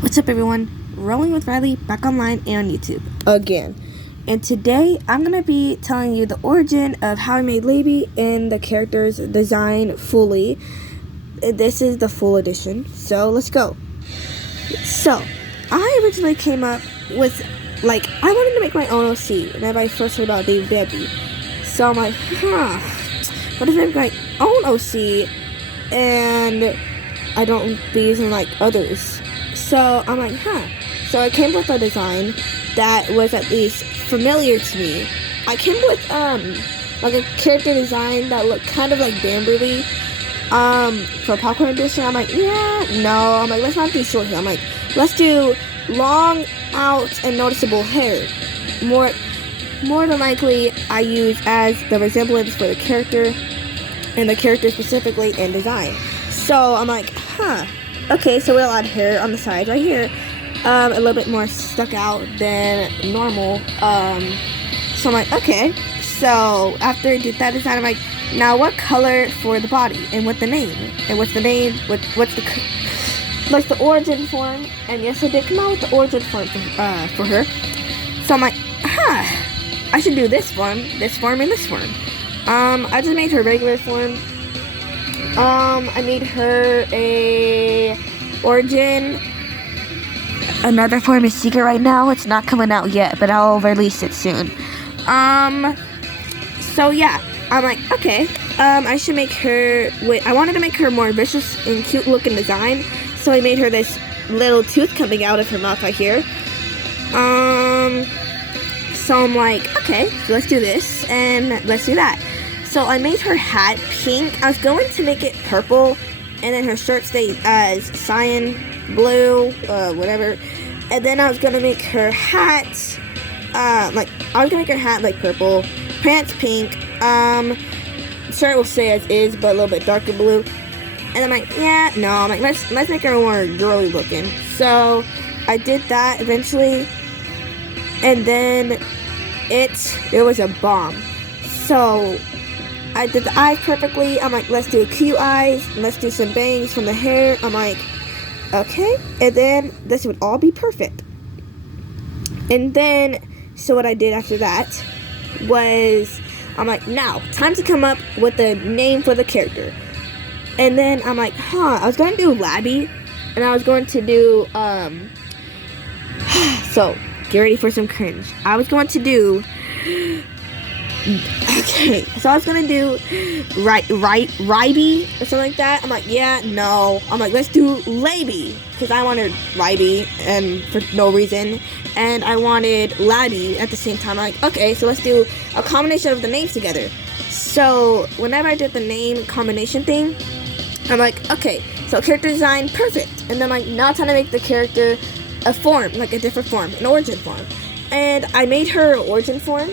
What's up, everyone? Rolling with Riley, back online and on YouTube again. And today I'm gonna be telling you the origin of how I made Labies and the character's design fully. This is the full edition, so let's go. So I originally came up with I wanted to make my own OC, and everybody first heard about Dave Bambi. So I'm like, what if I make my own OC and I don't be using others? So I'm like, So I came up with a design that was at least familiar to me. I came up with a character design that looked kind of like Bamberly. For Popcorn Edition, I'm like, let's not do short hair. I'm like, let's do long out and noticeable hair. More than likely, I use as the resemblance for the character and the character specifically in design. So I'm like, okay, so we'll add hair on the sides right here, a little bit more stuck out than normal. So I'm like, okay. So after I did that design, I'm like, now what color for the body and what the name? And what's the name? What's the origin form? And yes, I did come out with the origin form for her. So I'm like, I should do this form, and this form. I just made her regular form. I made her a origin. Another form is secret right now. It's not coming out yet, but I'll release it soon. So yeah, I'm like, okay. I should make her. I wanted to make her more vicious and cute looking design, so I made her this little tooth coming out of her mouth right here. So I'm like, okay, so let's do this and let's do that. So I made her hat pink. I was going to make it purple, and then her shirt stayed as cyan, blue, whatever. And then I was gonna make her hat, purple, pants pink, shirt will stay as is, but a little bit darker blue. And I'm like, let's make her more girly looking. So I did that eventually, and then it was a bomb. So I did the eyes perfectly. I'm like, let's do cute eyes. Let's do some bangs from the hair. I'm like, okay. And then this would all be perfect. And then, so what I did after that was, I'm like, now, time to come up with a name for the character. And then I'm like, I was going to do Labies. And I was going to do, so, get ready for some cringe. I was going to do... Okay, so I was gonna do Ribey or something like that. I'm like, I'm like, let's do Labies, because I wanted Ribey and for no reason, and I wanted Labies at the same time. I'm like, okay, so let's do a combination of the names together. So whenever I did the name combination thing, I'm like, okay, so character design, perfect. And then now time to make the character a form, like a different form, an origin form. And I made her an origin form.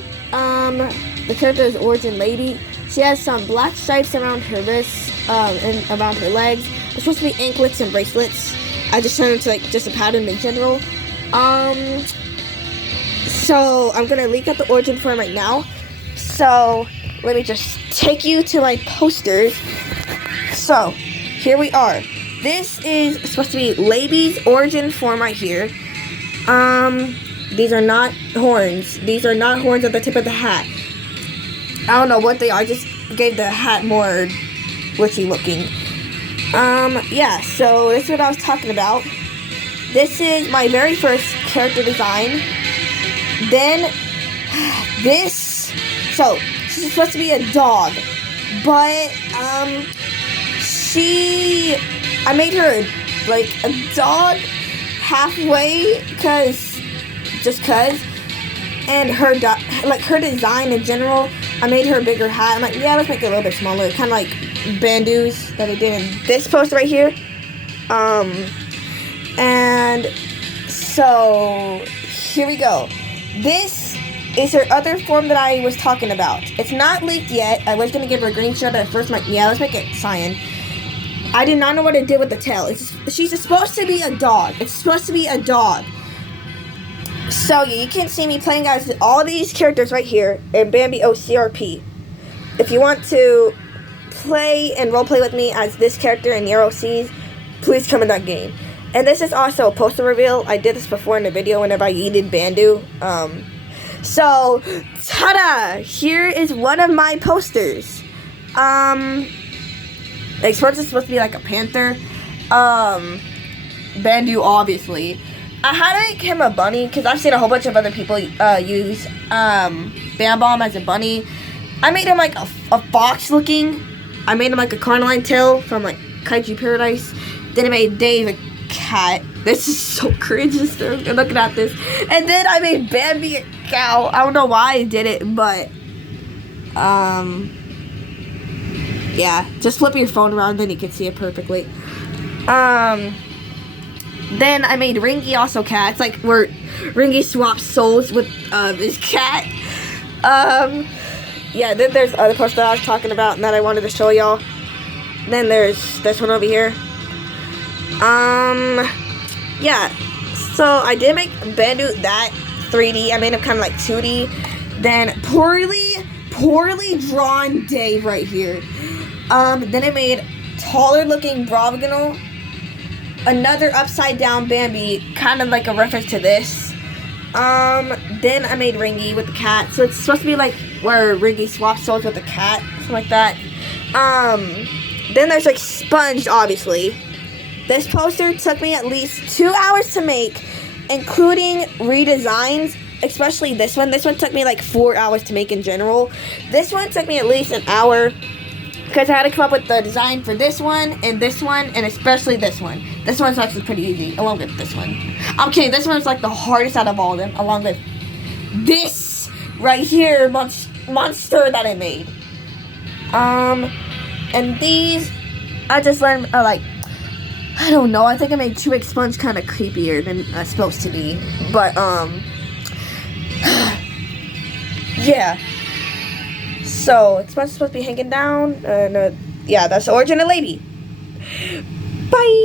The character is origin lady. She has some black stripes around her wrists, and around her legs. It's supposed to be anklets and bracelets. I just turned it into just a pattern in general. So I'm gonna leak out the origin form right now. So let me just take you to my posters. So here we are. This is supposed to be Labies origin form right here. These are not horns. These are not horns at the tip of the hat. I don't know what they are. I just gave the hat more witchy looking. So this is what I was talking about. This is my very first character design. Then, so, she's supposed to be a dog. But, I made her, a dog halfway, just cause. And her design in general, I made her a bigger hat. I'm like, let's make it a little bit smaller. Kind of like Bandu's that I did in this poster right here. And so, here we go. This is her other form that I was talking about. It's not leaked yet. I was going to give her a green shirt at first. I'm like, let's make it cyan. I did not know what to do with the tail. She's supposed to be a dog. It's supposed to be a dog. So you can see me playing as all these characters right here in Bambi OCRP. If you want to play and roleplay with me as this character in your OCs, please come in that game. And this is also a poster reveal. I did this before in the video whenever I yeeted Bandu. So, ta-da! Here is one of my posters. Like, supposed to be like a panther. Bandu, obviously. I had to make him a bunny because I've seen a whole bunch of other people use Bam Bomb as a bunny. I made him like a fox looking. I made him like a Carnivine tail from like Kaiju Paradise. Then I made Dave a cat. This is so cringe just looking at this. And then I made Bambi a cow. I don't know why I did it, but yeah, just flip your phone around, then you can see it perfectly. Then I made Ringy also cat. It's like where Ringy swaps souls with his cat. Yeah, then there's the other poster that I was talking about and that I wanted to show y'all. Then there's this one over here. Yeah, so I did make Bandu that 3D. I made him kind of like 2D. Then poorly drawn Dave right here. Then I made taller looking Bravagonal. Another upside down Bambi, kind of like a reference to this. Then I made Ringy with the cat. So it's supposed to be like where Ringy swaps souls with the cat, something like that. Then there's like Sponge, obviously. This poster took me at least 2 hours to make, including redesigns, especially this one. This one took me like 4 hours to make in general. This one took me at least an hour because I had to come up with the design for this one, and especially this one. This one's actually pretty easy, along with this one. I'm kidding, this one's like the hardest out of all of them, along with this right here monster that I made. And these, I just learned, like, I don't know, I think I made Two-Egg Sponge kind of creepier than it's supposed to be. But, yeah. So, it's supposed to be hanging down, and, yeah, that's the origin of Labie. Bye!